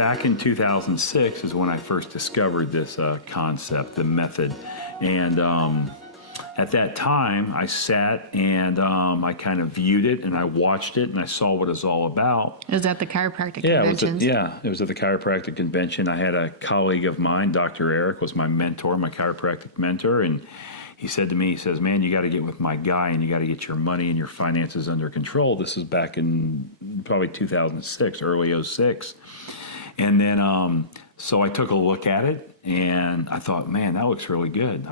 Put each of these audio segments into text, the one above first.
back in 2006 is when I first discovered this concept, the method. And at that time, I sat and I kind of viewed it and I watched it and I saw what it's all about. Is that the chiropractic conventions? It was at the chiropractic convention. I had a colleague of mine, Dr. Eric, was my mentor, my chiropractic mentor, and he said to me, he says, man, you got to get with my guy and you got to get your money and your finances under control. This is back in probably 2006, early 06. And then, so I took a look at it and I thought, man, that looks really good.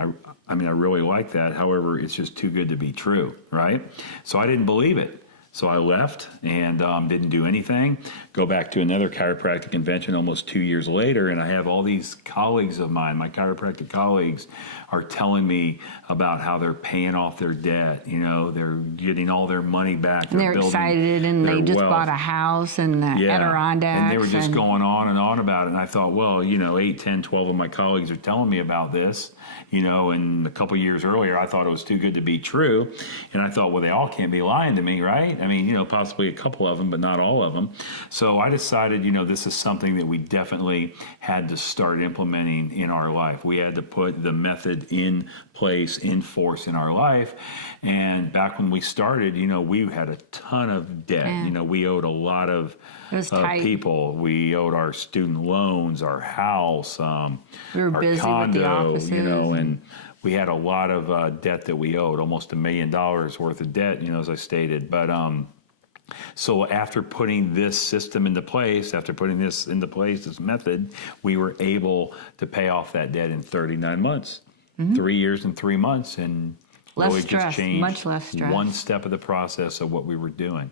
I mean, I really like that. However, it's just too good to be true, right? So I didn't believe it. So I left and didn't do anything. Go back to another chiropractic convention almost 2 years later, and I have all these colleagues of mine, my chiropractic colleagues, are telling me about how they're paying off their debt. You know, they're getting all their money back. They're excited, and they just wealth. Bought a house in the Adirondacks. And they were just going on and on about it. And I thought, well, 8, 10, 12 of my colleagues are telling me about this. And a couple years earlier, I thought it was too good to be true. And I thought, well, they all can't be lying to me, right? I mean, possibly a couple of them, but not all of them. So I decided, this is something that we definitely had to start implementing in our life. We had to put the method in place, in force in our life. And back when we started, we had a ton of debt. Yeah. We owed a lot of people. We owed our student loans, our house, we were our busy condo, with the offices. and we had a lot of debt that we owed, almost $1 million worth of debt, as I stated. But so after putting this system into place, this method, we were able to pay off that debt in 39 months, 3 years and 3 months, and less really stress, just changed much less stress. one step of the process of what we were doing.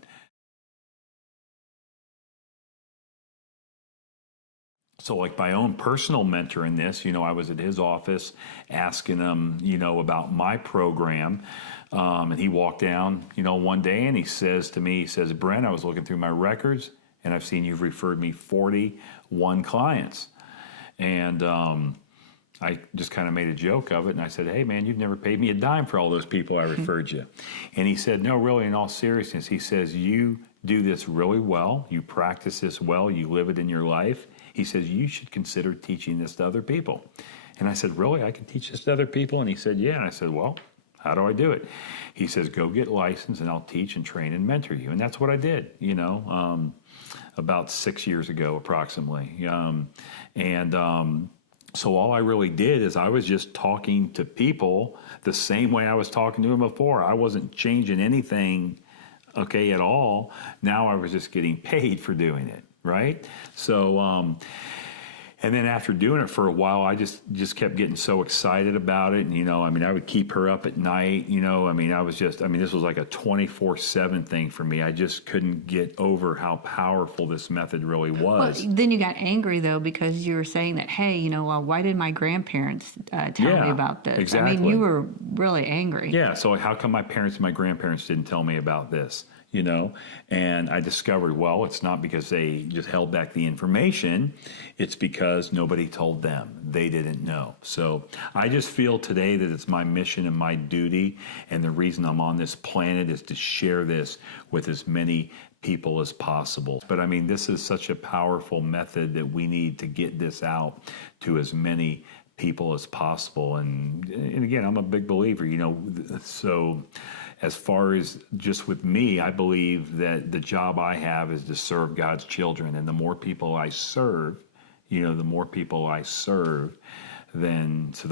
So like my own personal mentor in this, I was at his office asking him, about my program. And he walked down, one day and he says to me, Brent, I was looking through my records and I've seen you've referred me 41 clients. And I just kind of made a joke of it. And I said, hey, man, you've never paid me a dime for all those people I referred you. And he said, no, really, in all seriousness, he says, you do this really well. You practice this well. You live it in your life. He says, you should consider teaching this to other people. And I said, really? I can teach this to other people? And he said, yeah. And I said, well, how do I do it? He says, go get licensed and I'll teach and train and mentor you. And that's what I did, about 6 years ago, approximately. So all I really did is I was just talking to people the same way I was talking to them before. I wasn't changing anything, at all. Now I was just getting paid for doing it. Right? So, and then after doing it for a while, I just kept getting so excited about it. And, I would keep her up at night, this was like a 24/7 thing for me. I just couldn't get over how powerful this method really was. Well, then you got angry, though, because you were saying that, hey, why did my grandparents tell me about this? Exactly. I mean, you were really angry. Yeah, so how come my parents and my grandparents didn't tell me about this? And I discovered, well, it's not because they just held back the information. It's because nobody told them. They didn't know. So I just feel today that it's my mission and my duty, and the reason I'm on this planet is to share this with as many people as possible. But this is such a powerful method that we need to get this out to as many people as possible. And again, I'm a big believer, so as far as just with me, I believe that the job I have is to serve God's children. And the more people I serve, then the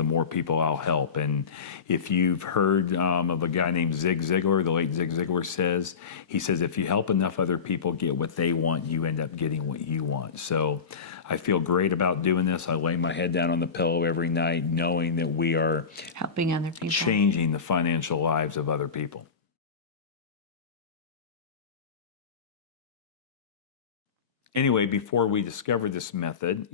more people I'll help. And if you've heard of a guy named Zig Ziglar, the late Zig Ziglar says, if you help enough other people get what they want, you end up getting what you want. So I feel great about doing this. I lay my head down on the pillow every night knowing that we are helping other people, changing the financial lives of other people. Anyway, before we discovered this method,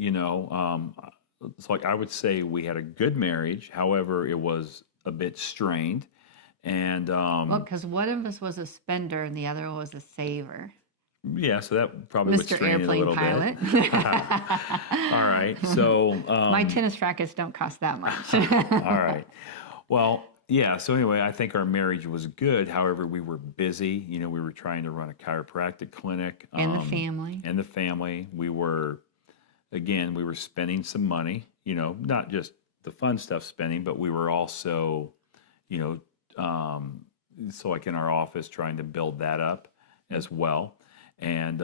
it's like I would say we had a good marriage. However, it was a bit strained. And because one of us was a spender and the other one was a saver. Yeah, so that probably would Mr. strain it a little Airplane bit. Pilot. All right, so my tennis rackets don't cost that much. all right. Well, yeah, so anyway, I think our marriage was good. However, we were busy. We were trying to run a chiropractic clinic. And the family. And the family. We were again, we were spending some money, not just the fun stuff spending, but we were also, you so like in our office trying to build that up as well. And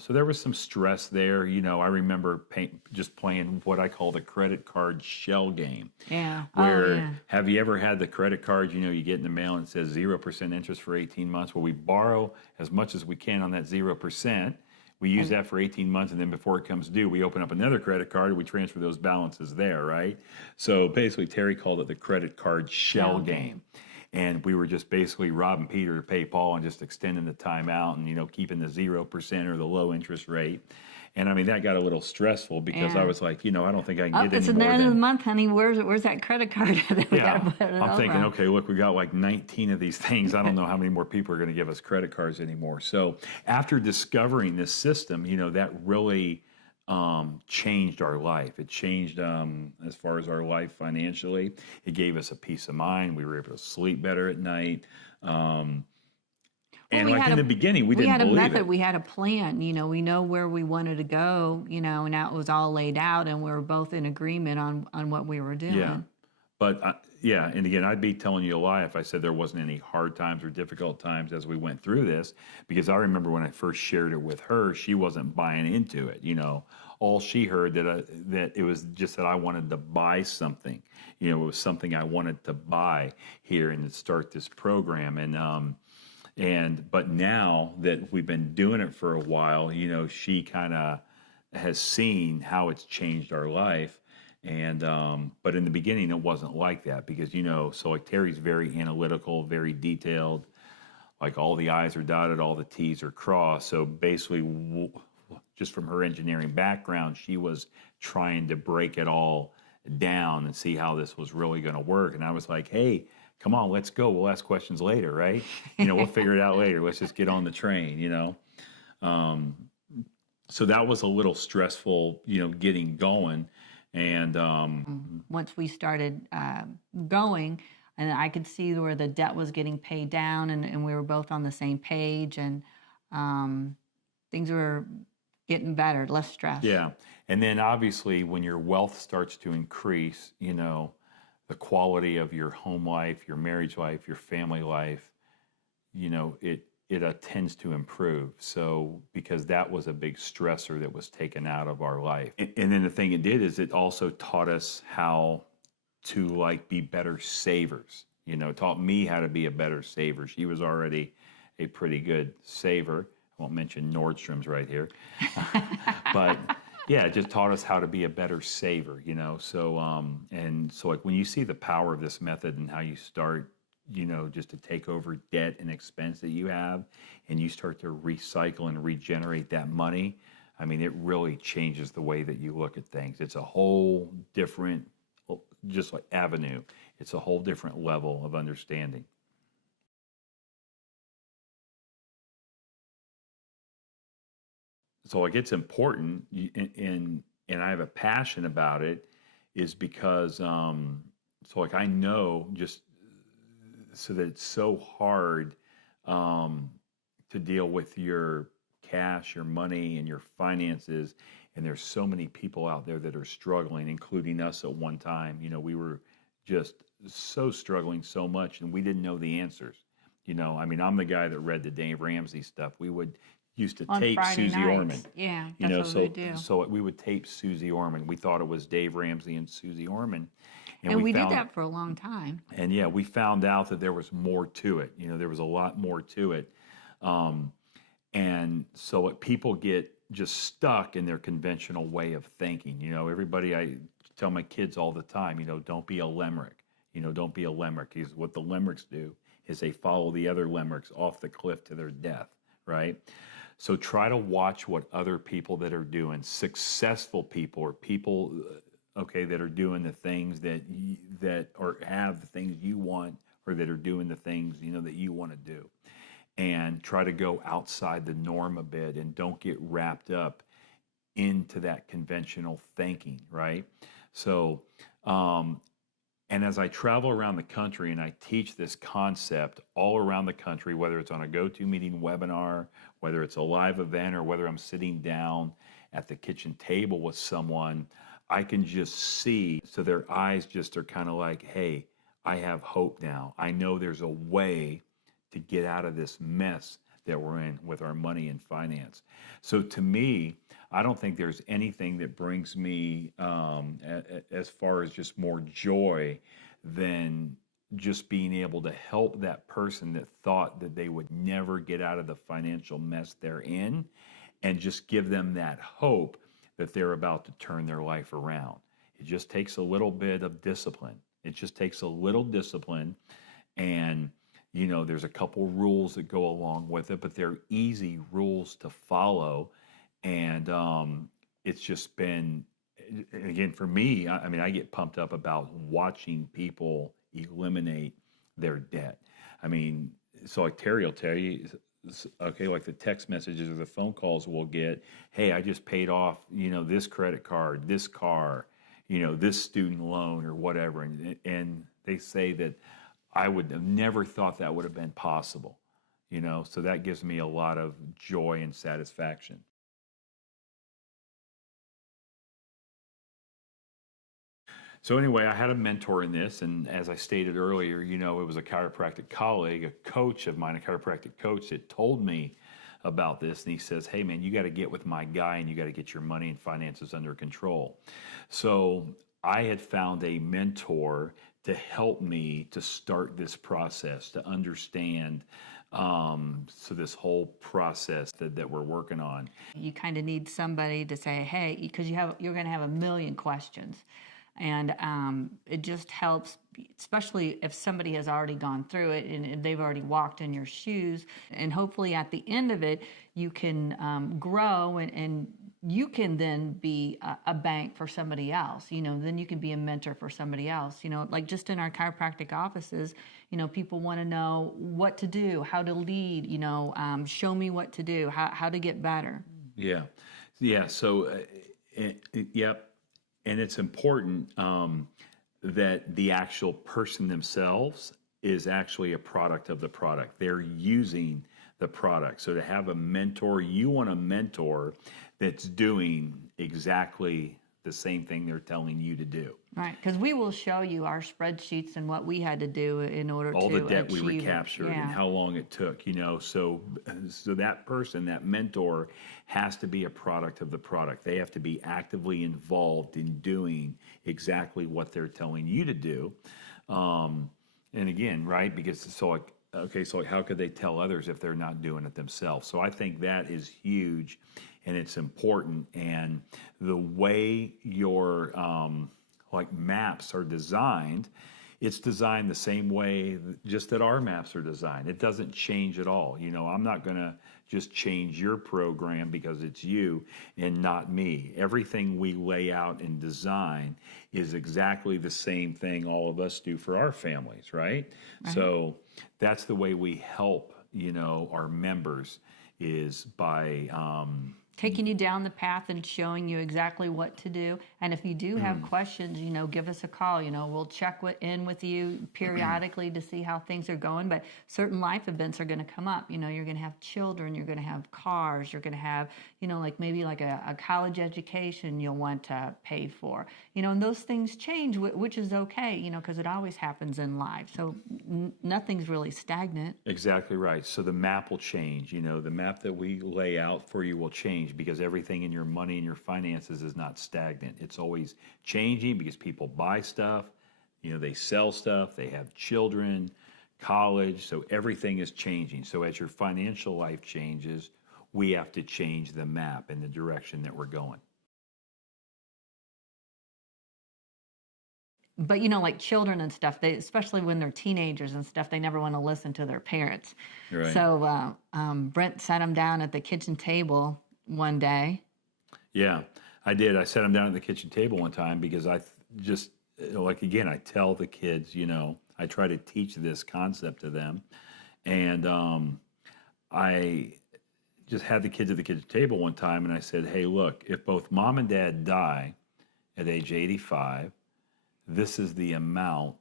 so there was some stress there. I remember just playing what I call the credit card shell game. Yeah. Where have you ever had the credit card, you get in the mail and it says 0% interest for 18 months? Well, we borrow as much as we can on that 0%. We use that for 18 months, and then before it comes due, we open up another credit card and we transfer those balances there, right? So basically, Terri called it the credit card shell game. And we were just basically robbing Peter to pay Paul and just extending the time out and, keeping the 0% or the low interest rate. And I mean, that got a little stressful because I was like, I don't think I can get it's any more the end of the than... month, honey. Where's that credit card? I'm thinking, okay, look, we got like 19 of these things. I don't know how many more people are going to give us credit cards anymore. So after discovering this system, that really changed our life. It changed as far as our life financially. It gave us a peace of mind. We were able to sleep better at night. And like in the beginning, we didn't believe it. We had a method. We had a plan. We know where we wanted to go, and now it was all laid out, and we were both in agreement on what we were doing. Yeah. But and again, I'd be telling you a lie if I said there wasn't any hard times or difficult times as we went through this, because I remember when I first shared it with her, she wasn't buying into it. All she heard that it was just that I wanted to buy something. It was something I wanted to buy here and start this program. But now that we've been doing it for a while, she kind of has seen how it's changed our life. And but in the beginning, it wasn't like that because, so like Terri's very analytical, very detailed, like all the I's are dotted, all the T's are crossed. So basically, just from her engineering background, she was trying to break it all down and see how this was really going to work. And I was like, hey, come on, let's go. We'll ask questions later, right? We'll figure it out later. Let's just get on the train, So that was a little stressful, getting going. And once we started going, and I could see where the debt was getting paid down, and we were both on the same page, and things were getting better, less stress. Yeah. And then obviously when your wealth starts to increase, the quality of your home life, your marriage life, your family life, it tends to improve. So because that was a big stressor that was taken out of our life. And then the thing it did is it also taught us how to be better savers. It taught me how to be a better saver. She was already a pretty good saver. I won't mention Nordstrom's right here. But yeah, it just taught us how to be a better saver, So, and so like when you see the power of this method and how you start, just to take over debt and expense that you have, and you start to recycle and regenerate that money, I mean, it really changes the way that you look at things. It's a whole different, just like avenue. It's a whole different level of understanding. So like it's important, and I have a passion about it, is because so like I know just so that it's so hard to deal with your cash, your money, and your finances, and there's so many people out there that are struggling, including us at one time. We were just so struggling so much, and we didn't know the answers. I mean, I'm the guy that read the Dave Ramsey stuff. We used to tape Friday Susie nights. Orman. Yeah, that's what we do. So we would tape Susie Orman. We thought it was Dave Ramsey and Susie Orman. And we did that for a long time. And yeah, we found out that there was more to it. There was a lot more to it. And so people get just stuck in their conventional way of thinking. Everybody, I tell my kids all the time, don't be a lemuric. Don't be a lemuric. Because what the limericks do is they follow the other limericks off the cliff to their death, right? So try to watch what other people that are doing, successful people or people, that are doing the things that or have the things you want, or that are doing the things, that you want to do. And try to go outside the norm a bit and don't get wrapped up into that conventional thinking, right? So, and as I travel around the country and I teach this concept all around the country, whether it's on a GoToMeeting webinar, whether it's a live event, or whether I'm sitting down at the kitchen table with someone, I can just see, so their eyes just are kind of like, hey, I have hope now. I know there's a way to get out of this mess that we're in with our money and finance. So to me, I don't think there's anything that brings me as far as just more joy than just being able to help that person that thought that they would never get out of the financial mess they're in, and just give them that hope that they're about to turn their life around. It just takes a little bit of discipline. It just takes a little discipline, and there's a couple rules that go along with it, but they're easy rules to follow. And it's just been, again, for me, I mean, I get pumped up about watching people eliminate their debt. I mean, so like Terry will tell you, okay, like the text messages or the phone calls we'll get, hey, I just paid off, this credit card, this car, this student loan or whatever. And they say that I would have never thought that would have been possible, so that gives me a lot of joy and satisfaction. So anyway, I had a mentor in this, and as I stated earlier, it was a chiropractic colleague, a coach of mine, a chiropractic coach that told me about this, and he says, hey man, you got to get with my guy and you got to get your money and finances under control. So I had found a mentor to help me to start this process, to understand so this whole process that we're working on. You kind of need somebody to say, hey, because you're going to have a million questions. And it just helps, especially if somebody has already gone through it and they've already walked in your shoes. And hopefully at the end of it, you can grow and you can then be a bank for somebody else. Then you can be a mentor for somebody else. Like just in our chiropractic offices, people want to know what to do, how to lead, show me what to do, how to get better. Yeah. Yeah. So, yep. And it's important that the actual person themselves is actually a product of the product. They're using the product. So to have a mentor, you want a mentor that's doing exactly the same thing they're telling you to do. Right, because we will show you our spreadsheets and what we had to do in order all to the debt we achieve it. recaptured Yeah. and how long it took, so that person, that mentor, has to be a product of the product. They have to be actively involved in doing exactly what they're telling you to do. And again, right, because so like, okay, so like how could they tell others if they're not doing it themselves? So I think that is huge and it's important. And the way your like maps are designed, it's designed the same way just that our maps are designed. It doesn't change at all. I'm not going to just change your program because it's you and not me. Everything we lay out and design is exactly the same thing all of us do for our families, right? So that's the way we help, our members, is by taking you down the path and showing you exactly what to do. And if you do have questions, give us a call. We'll check in with you periodically to see how things are going. But certain life events are going to come up. You're going to have children, you're going to have cars, you're going to have, like maybe like a college education you'll want to pay for. And those things change, which is okay, because it always happens in life. So nothing's really stagnant. Exactly right. So the map will change. The map that we lay out for you will change, because everything in your money and your finances is not stagnant. It's always changing because people buy stuff, they sell stuff, they have children, college, so everything is changing. So as your financial life changes, we have to change the map and the direction that we're going. But like children and stuff, especially when they're teenagers and stuff, they never want to listen to their parents. Right. So Brent sat them down at the kitchen table one day. Yeah, I did. I sat them down at the kitchen table one time because I just, like, again, I tell the kids, I try to teach this concept to them. And I just had the kids at the kitchen table one time and I said, hey, look, if both mom and dad die at age 85, this is the amount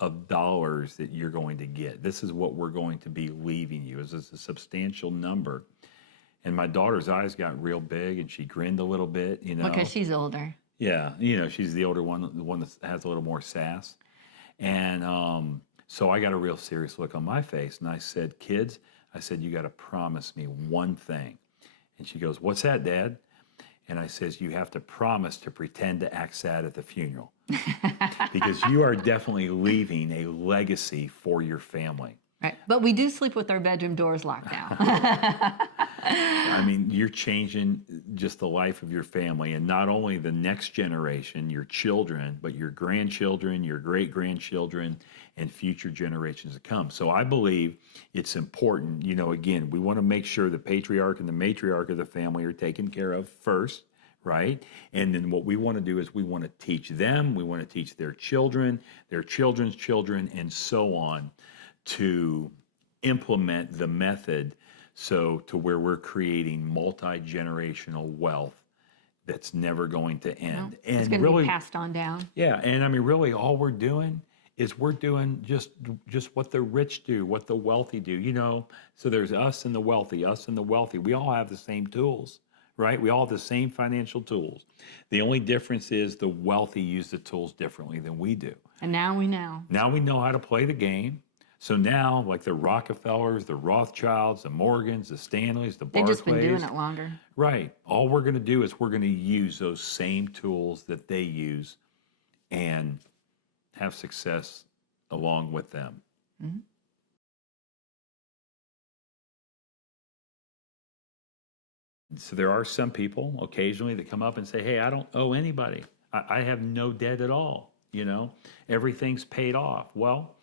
of dollars that you're going to get. This is what we're going to be leaving you. This is a substantial number. And my daughter's eyes got real big, and she grinned a little bit, you know. Because she's older. Yeah, you know, she's the older one, the one that has a little more sass. And so I got a real serious look on my face, and I said, kids, I said, you got to promise me one thing. And she goes, what's that, Dad? And I says, you have to promise to pretend to act sad at the funeral. Because you are definitely leaving a legacy for your family. Right. But we do sleep with our bedroom doors locked now. I mean, you're changing just the life of your family, and not only the next generation, your children, but your grandchildren, your great-grandchildren, and future generations to come. So I believe it's important, you know, again, we want to make sure the patriarch and the matriarch of the family are taken care of first, right? And then what we want to do is we want to teach them, we want to teach their children, their children's children, and so on, to implement the method so to where we're creating multi-generational wealth that's never going to end. No, and it's going to really be passed on down. Yeah, and I mean really all we're doing is we're doing just what the rich do, what the wealthy do, you know. So there's us and the wealthy, us and the wealthy. We all have the same tools, right? We all have the same financial tools. The only difference is the wealthy use the tools differently than we do. And now we know. Now we know how to play the game. So now, like the Rockefellers, the Rothschilds, the Morgans, the Stanleys, the Barclays. They've just been doing it longer. Right. All we're going to do is we're going to use those same tools that they use and have success along with them. Mm-hmm. So there are some people occasionally that come up and say, hey, I don't owe anybody. I have no debt at all. You know, everything's paid off. Well,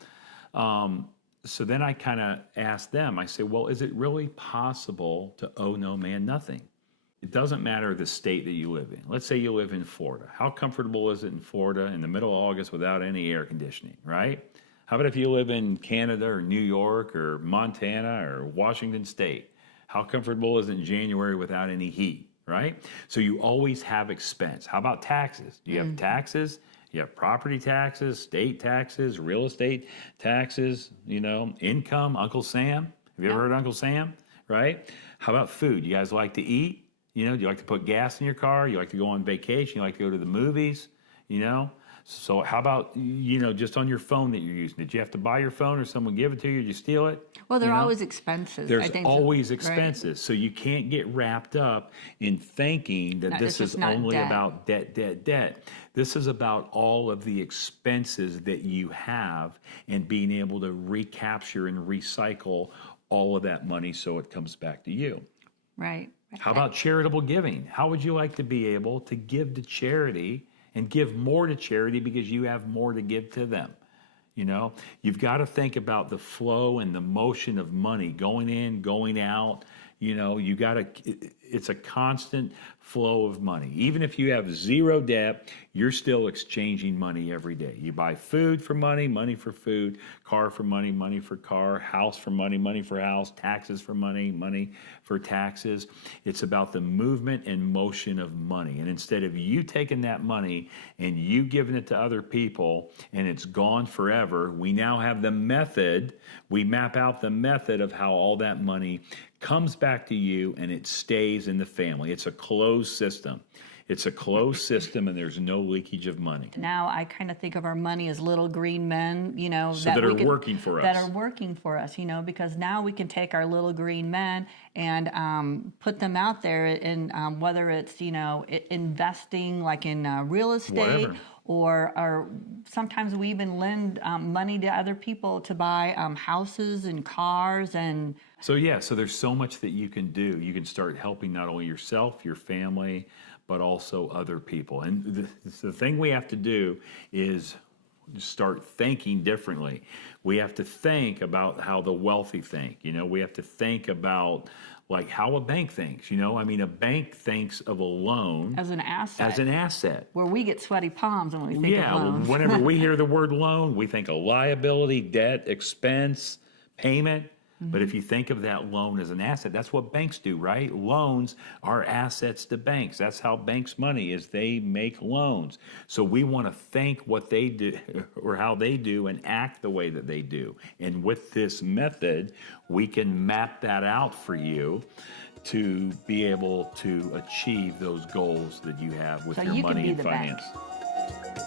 so then I kind of ask them, I say, well, is it really possible to owe no man nothing? It doesn't matter the state that you live in. Let's say you live in Florida. How comfortable is it in Florida in the middle of August without any air conditioning, right? How about if you live in Canada or New York or Montana or Washington State? How comfortable is it in January without any heat, right? So you always have expense. How about taxes? Do you have taxes? You have property taxes, state taxes, real estate taxes, you know, income, Uncle Sam. Have you ever heard of Uncle Sam? Right? How about food? You guys like to eat? You know, do you like to put gas in your car? You like to go on vacation? You like to go to the movies? You know? So how about, you know, just on your phone that you're using? Did you have to buy your phone or someone give it to you? Did you steal it? Well, there You are know? always expenses. There's I think always right. expenses. So you can't get wrapped up in thinking that No, this it's is just not only debt. about debt. This is about all of the expenses that you have and being able to recapture and recycle all of that money so it comes back to you. Right. How about charitable giving? How would you like to be able to give to charity and give more to charity because you have more to give to them? You know, you've got to think about the flow and the motion of money going in, going out. You know, you got to, it's a constant flow of money. Even if you have zero debt, you're still exchanging money every day. You buy food for money, money for food, car for money, money for car, house for money, money for house, taxes for money, money for taxes. It's about the movement and motion of money. And instead of you taking that money and you giving it to other people and it's gone forever, we now have the method, we map out the method of how all that money comes back to you and it stays in the family. It's a closed system. It's a closed system and there's no leakage of money. Now I kind of think of our money as little green men, you know, So that are working for us. That are working for us, you know, because now we can take our little green men and put them out there in whether it's, you know, investing like in real estate. Whatever. Or sometimes we even lend money to other people to buy houses and cars and. So there's so much that you can do. You can start helping not only yourself, your family, but also other people. And the thing we have to do is start thinking differently. We have to think about how the wealthy think. You know, we have to think about like how a bank thinks. You know, I mean, a bank thinks of a loan As an asset. As an asset. Where we get sweaty palms when we think of loans. Whenever we hear the word loan, we think of liability, debt, expense, payment. But if you think of that loan as an asset, that's what banks do, right? Loans are assets to banks. That's how banks' money is. They make loans. So we want to think what they do or how they do and act the way that they do. And with this method, we can map that out for you to be able to achieve those goals that you have with So your you can money be and the finance. bank.